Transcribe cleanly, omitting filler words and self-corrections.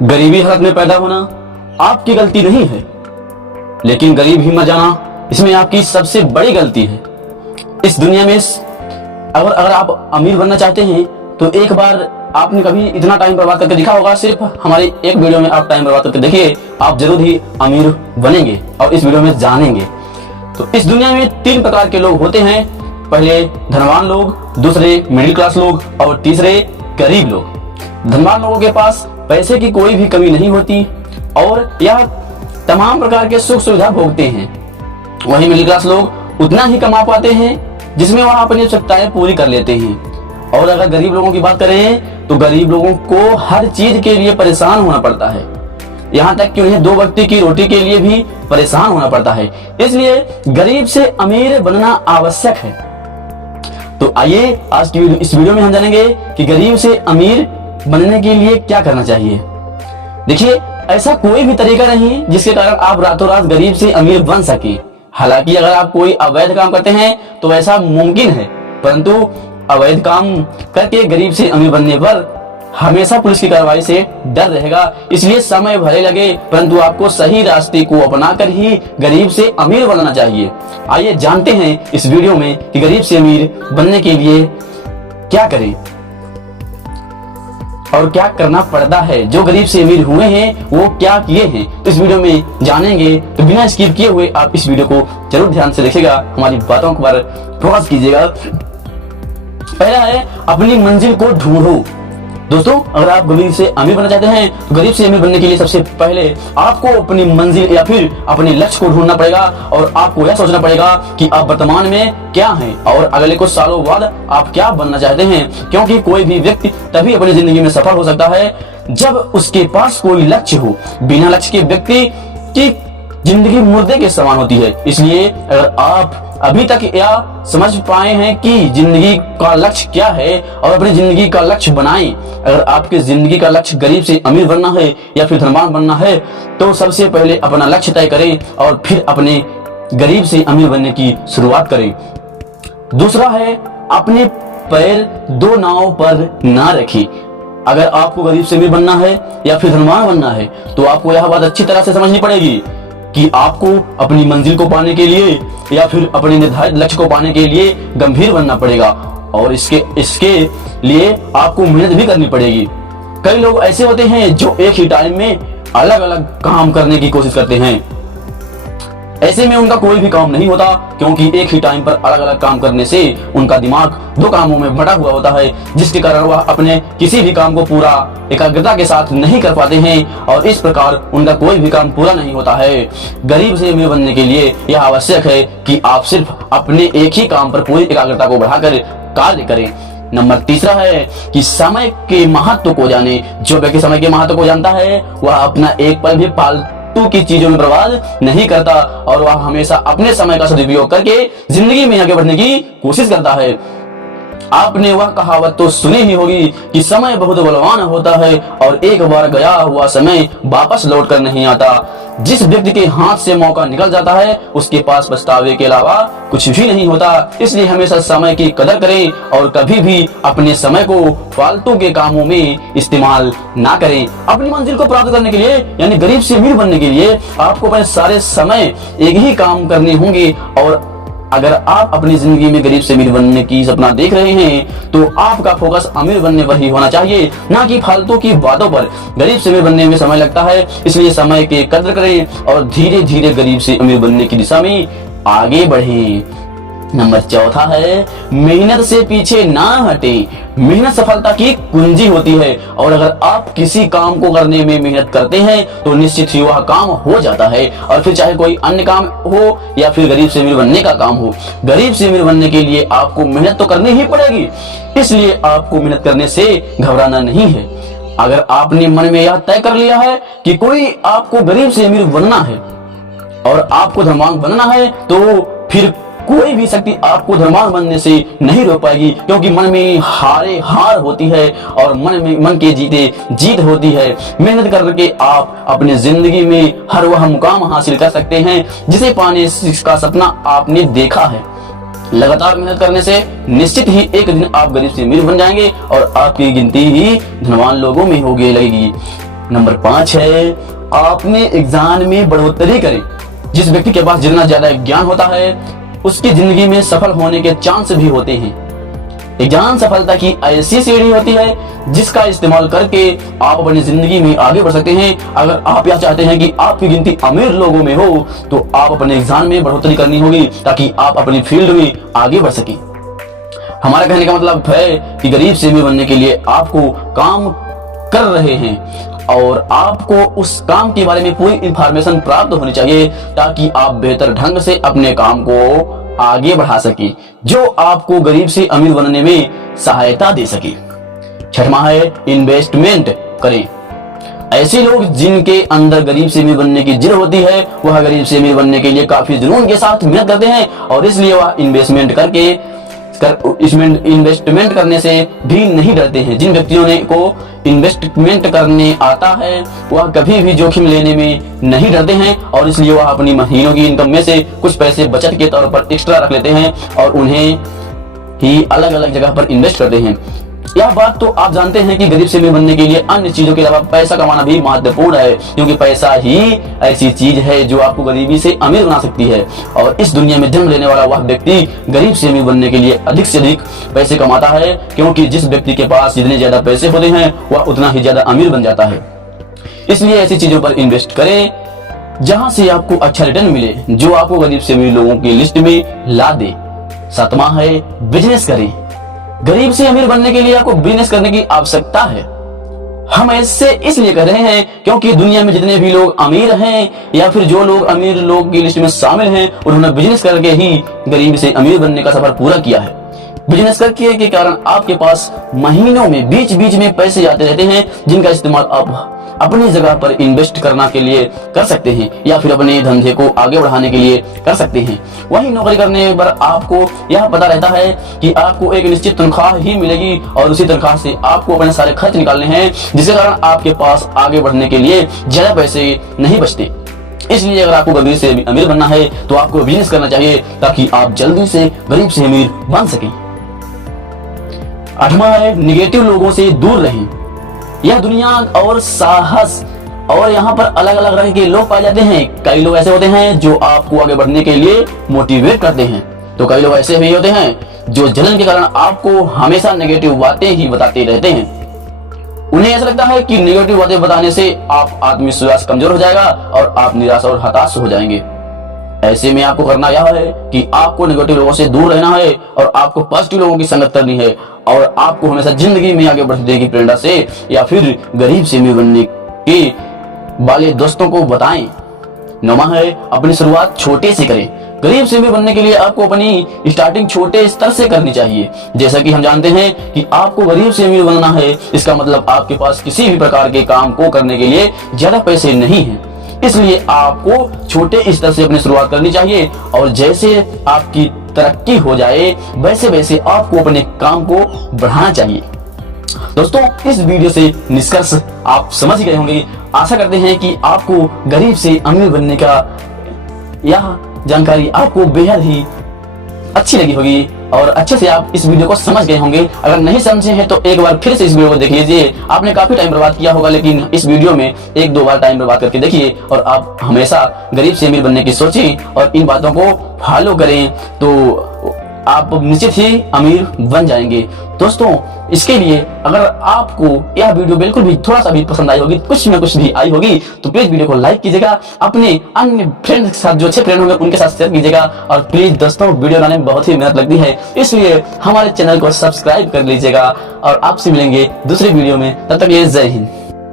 गरीबी हालत में पैदा होना आपकी गलती नहीं है, लेकिन गरीब ही मर जाना इसमें आपकी सबसे बड़ी गलती है। इस दुनिया में अगर आप अमीर बनना चाहते हैं तो एक बार आपने कभी इतना टाइम बर्बाद करके देखा होगा, सिर्फ हमारे एक वीडियो में आप टाइम बर्बाद करके देखिए, आप जरूर ही अमीर बनेंगे और इस वीडियो में जानेंगे। तो इस दुनिया में 3 प्रकार के लोग होते हैं, पहले धनवान लोग, दूसरे मिडिल क्लास लोग और तीसरे गरीब लोग। धनवान लोगों के पास पैसे की कोई भी कमी नहीं होती और यह तमाम प्रकार के सुख सुविधा भोगते हैं। वहीं मिडिल क्लास लोग उतना ही कमा पाते हैं जिसमें वह अपनी आवश्यकताएं पूरी कर लेते हैं। और अगर गरीब लोगों की बात करें तो गरीब लोगों को हर चीज के लिए परेशान होना पड़ता है, यहाँ तक कि उन्हें 2 वक्त की रोटी के लिए भी परेशान होना पड़ता है। इसलिए गरीब से अमीर बनना आवश्यक है। तो आइए आज की इस वीडियो में हम जानेंगे कि गरीब से अमीर बनने के लिए क्या करना चाहिए। देखिए, ऐसा कोई भी तरीका नहीं जिसके कारण आप रातों रात गरीब से अमीर बन सके। हालांकि अगर आप कोई अवैध काम करते हैं तो ऐसा मुमकिन है, परंतु अवैध काम करके गरीब से अमीर बनने पर हमेशा पुलिस की कार्रवाई से डर रहेगा। इसलिए समय भले लगे परंतु आपको सही रास्ते को अपनाकर ही गरीब से अमीर बनना चाहिए। आइए जानते हैं इस वीडियो में कि गरीब से अमीर बनने के लिए क्या करें और क्या करना पड़ता है। जो गरीब से अमीर हुए हैं वो क्या किए हैं, तो इस वीडियो में जानेंगे। तो बिना स्किप किए हुए आप इस वीडियो को जरूर ध्यान से देखिएगा, हमारी बातों पर फोकस कीजिएगा। पहला है अपनी मंजिल को ढूंढो। दोस्तों, अगर आप गरीब से अमीर बनना चाहते हैं तो गरीब से अमीर बनने के लिए सबसे पहले आपको अपनी मंजिल या फिर अपने लक्ष्य को ढूंढना पड़ेगा और आपको यह सोचना पड़ेगा कि आप वर्तमान में क्या हैं और अगले कुछ सालों बाद आप क्या बनना चाहते हैं। क्योंकि कोई भी व्यक्ति तभी अपनी जिंदगी में सफल हो सकता है जब उसके पास कोई लक्ष्य हो। बिना लक्ष्य के व्यक्ति की जिंदगी मुर्दे के समान होती है। इसलिए अगर आप अभी तक यह समझ पाए हैं कि जिंदगी का लक्ष्य क्या है और अपनी जिंदगी का लक्ष्य बनाएं। अगर आपके जिंदगी का लक्ष्य गरीब से अमीर बनना है या फिर धनवान बनना है तो सबसे पहले अपना लक्ष्य तय करें और फिर अपने गरीब से अमीर बनने की शुरुआत करें। दूसरा है अपने पैर 2 नाव पर ना रखें। अगर आपको गरीब से अमीर बनना है या फिर धनवान बनना है तो आपको यह बात अच्छी तरह से समझनी पड़ेगी कि आपको अपनी मंजिल को पाने के लिए या फिर अपने निर्धारित लक्ष्य को पाने के लिए गंभीर बनना पड़ेगा और इसके लिए आपको मेहनत भी करनी पड़ेगी। कई लोग ऐसे होते हैं जो एक ही टाइम में अलग अलग काम करने की कोशिश करते हैं। ऐसे में उनका कोई भी काम नहीं होता, क्योंकि एक ही टाइम पर अलग अलग काम करने से उनका दिमाग 2 कामों में बटा हुआ होता है, जिसके कारण वह अपने किसी भी काम को पूरा एकाग्रता के साथ नहीं कर पाते हैं और इस प्रकार उनका कोई भी काम पूरा नहीं होता है। गरीब से अमीर बनने के लिए यह आवश्यक है कि आप सिर्फ अपने एक ही काम पर पूरी एकाग्रता को बढ़ाकर कार्य करें। नंबर तीसरा है कि समय के महत्व को जाने। जो व्यक्ति समय के महत्व को जानता है वह अपना एक पल भी फालतू की चीजों में बर्बाद नहीं करता और वह हमेशा अपने समय का सदुपयोग करके जिंदगी में आगे बढ़ने की कोशिश करता है। आपने वह कहावत तो सुनी ही होगी कि समय बहुत बलवान होता है और एक बार गया हुआ समय वापस लौट कर नहीं आता। जिस व्यक्ति के हाथ से मौका निकल जाता है उसके पास पछतावे के अलावा कुछ भी नहीं होता। इसलिए हमेशा समय की कदर करें और कभी भी अपने समय को फालतू के कामों में इस्तेमाल ना करें। अपनी मंजिल को प्राप्त करने के लिए यानी गरीब से अमीर बनने के लिए आपको अपने सारे समय एक ही काम करने होंगे और अगर आप अपनी जिंदगी में गरीब से अमीर बनने की सपना देख रहे हैं तो आपका फोकस अमीर बनने पर ही होना चाहिए, ना कि फालतू की बातों पर। गरीब से अमीर बनने में समय लगता है, इसलिए समय की कद्र करें और धीरे धीरे गरीब से अमीर बनने की दिशा में आगे बढ़ें। नंबर 4 है मेहनत से पीछे ना हटे। मेहनत सफलता की कुंजी होती है और अगर आप किसी काम को करने में मेहनत करते हैं तो निश्चित ही वह काम हो जाता है। और फिर चाहे कोई अन्य काम हो या फिर गरीब से अमीर बनने का काम हो, गरीब से अमीर बनने के लिए आपको मेहनत तो करनी ही पड़ेगी। इसलिए आपको मेहनत करने से घबराना नहीं है। अगर आपने मन में यह तय कर लिया है कि कोई आपको गरीब से अमीर बनना है और आपको धनवान बनना है तो फिर कोई भी शक्ति आपको धनवान बनने से नहीं रोक पाएगी, क्योंकि मन में हार होती है और मन के जीते जीत होती है। मेहनत करके आप अपने जिंदगी में हर वह मुकाम हासिल कर सकते हैं जिसे पाने का सपना आपने देखा है। लगातार मेहनत करने से निश्चित ही एक दिन आप गरीब से अमीर बन जाएंगे और आपकी गिनती ही धनवान लोगों में होगी लगेगी। नंबर 5 है अपने एग्जाम में बढ़ोतरी करें। जिस व्यक्ति के पास जितना ज्यादा ज्ञान होता है उसकी जिंदगी में सफल होने के चांस भी होते हैं। एग्जाम सफलता की ऐसी सीढ़ी होती है जिसका इस्तेमाल करके आप अपनी जिंदगी में आगे बढ़ सकते हैं। अगर आप यह चाहते हैं कि आपकी गिनती अमीर लोगों में हो तो आप अपने एग्जाम में बढ़ोतरी करनी होगी ताकि आप अपनी फील्ड में आगे बढ़ सकें। हमारा कहने का मतलब है कि गरीब से अमीर बनने के लिए आपको काम कर रहे हैं और आपको उस काम के बारे में पूरी इंफॉर्मेशन प्राप्त होनी चाहिए ताकि आप बेहतर ढंग से अपने काम को आगे बढ़ा सके जो आपको गरीब से अमीर बनने में सहायता दे सके। छठवां है इन्वेस्टमेंट करें। ऐसे लोग जिनके अंदर गरीब से अमीर बनने की जिद होती है वह गरीब से अमीर बनने के लिए काफी जुनून के साथ मेहनत करते हैं और इसलिए वह इन्वेस्टमेंट करने से भी नहीं डरते हैं। जिन व्यक्तियों को इन्वेस्टमेंट करने आता है वह कभी भी जोखिम लेने में नहीं डरते हैं और इसलिए वह अपनी महीनों की इनकम में से कुछ पैसे बचत के तौर पर एक्स्ट्रा रख लेते हैं और उन्हें ही अलग अलग जगह पर इन्वेस्ट करते हैं। यह बात तो आप जानते हैं कि गरीब से अमीर बनने के लिए अन्य चीजों के अलावा पैसा कमाना भी महत्वपूर्ण है क्योंकि पैसा ही ऐसी चीज है जो आपको गरीबी से अमीर बना सकती है और इस दुनिया में जन्म लेने वाला वह व्यक्ति गरीब से अमीर बनने के लिए अधिक से अधिक पैसे कमाता है क्योंकि जिस व्यक्ति के पास जितने ज्यादा पैसे होते हैं वह उतना ही ज्यादा अमीर बन जाता है। इसलिए ऐसी चीजों पर इन्वेस्ट करें जहां से आपको अच्छा रिटर्न मिले जो आपको गरीब से अमीर लोगों की लिस्ट में ला दे। 7वां है बिजनेस करें। गरीब से अमीर बनने के लिए आपको बिजनेस करने की आवश्यकता है। हम ऐसे इसलिए कर रहे हैं क्योंकि दुनिया में जितने भी लोग अमीर हैं या फिर जो लोग अमीर लोग की लिस्ट में शामिल हैं उन्होंने बिजनेस करके ही गरीब से अमीर बनने का सफर पूरा किया है। बिजनेस करके के कारण आपके पास महीनों में बीच बीच में पैसे आते रहते हैं जिनका इस्तेमाल आप अपनी जगह पर इन्वेस्ट करना के लिए कर सकते हैं या फिर अपने धंधे को आगे बढ़ाने के लिए कर सकते हैं। वहीं नौकरी करने पर आपको यह पता रहता है कि आपको एक निश्चित तनख्वाह ही मिलेगी और उसी तनख्वाह से आपको अपने सारे खर्च निकालने हैं जिसके कारण आपके पास आगे बढ़ने के लिए ज्यादा पैसे नहीं बचते। इसलिए अगर आपको गरीब से अमीर बनना है तो आपको बिजनेस करना चाहिए ताकि आप जल्दी से गरीब से अमीर बन सकें। 8वां है निगेटिव लोगों से दूर रहें। यह दुनिया और साहस और यहाँ पर अलग अलग रंग के लोग पाए जाते हैं। कई लोग ऐसे होते हैं जो आपको आगे बढ़ने के लिए मोटिवेट करते हैं तो कई लोग ऐसे भी होते हैं जो जलन के कारण आपको हमेशा नेगेटिव बातें ही बताते रहते हैं। उन्हें ऐसा लगता है कि नेगेटिव बातें बताने से आप आत्मविश्वास कमजोर हो जाएगा और आप निराश और हताश हो जाएंगे। ऐसे में आपको करना यह है कि आपको नेगेटिव लोगों से दूर रहना है और आपको पॉजिटिव लोगों की संगत करनी है और आपको हमेशा जिंदगी में आगे बढ़ने की प्रेरणा से या फिर गरीब से अमीर बनने के वाले दोस्तों को बताएं। 9वां है अपनी शुरुआत छोटे से करें। गरीब से अमीर बनने के लिए आपको अपनी स्टार्टिंग छोटे स्तर से करनी चाहिए। जैसा कि हम जानते हैं कि आपको गरीब से अमीर बनना है इसका मतलब आपके पास किसी भी प्रकार के काम को करने के लिए ज्यादा पैसे नहीं है। इसलिए आपको छोटे स्तर से अपनी शुरुआत करनी चाहिए और जैसे आपकी तरक्की हो जाए वैसे वैसे आपको अपने काम को बढ़ाना चाहिए। दोस्तों इस वीडियो से निष्कर्ष आप समझ गए होंगे। आशा करते हैं कि आपको गरीब से अमीर बनने का यह जानकारी आपको बेहद ही अच्छी लगी होगी और अच्छे से आप इस वीडियो को समझ गए होंगे। अगर नहीं समझे हैं तो एक बार फिर से इस वीडियो को देख लीजिए। आपने काफी टाइम बर्बाद किया होगा लेकिन इस वीडियो में 1-2 बार टाइम बर्बाद करके देखिए और आप हमेशा गरीब से अमीर बनने की सोचें और इन बातों को फॉलो करें तो आप निश्चित ही अमीर बन जाएंगे। दोस्तों इसके लिए अगर आपको यह वीडियो बिल्कुल भी थोड़ा सा भी पसंद आई होगी कुछ न कुछ भी आई होगी तो प्लीज वीडियो को लाइक कीजिएगा, अपने अन्य फ्रेंड्स के साथ जो अच्छे फ्रेंड होंगे उनके साथ शेयर कीजिएगा और प्लीज दोस्तों वीडियो बनाने में बहुत ही मेहनत लगती है इसलिए हमारे चैनल को सब्सक्राइब कर लीजिएगा और आपसे मिलेंगे दूसरे वीडियो में। तब तक ये जय हिंद।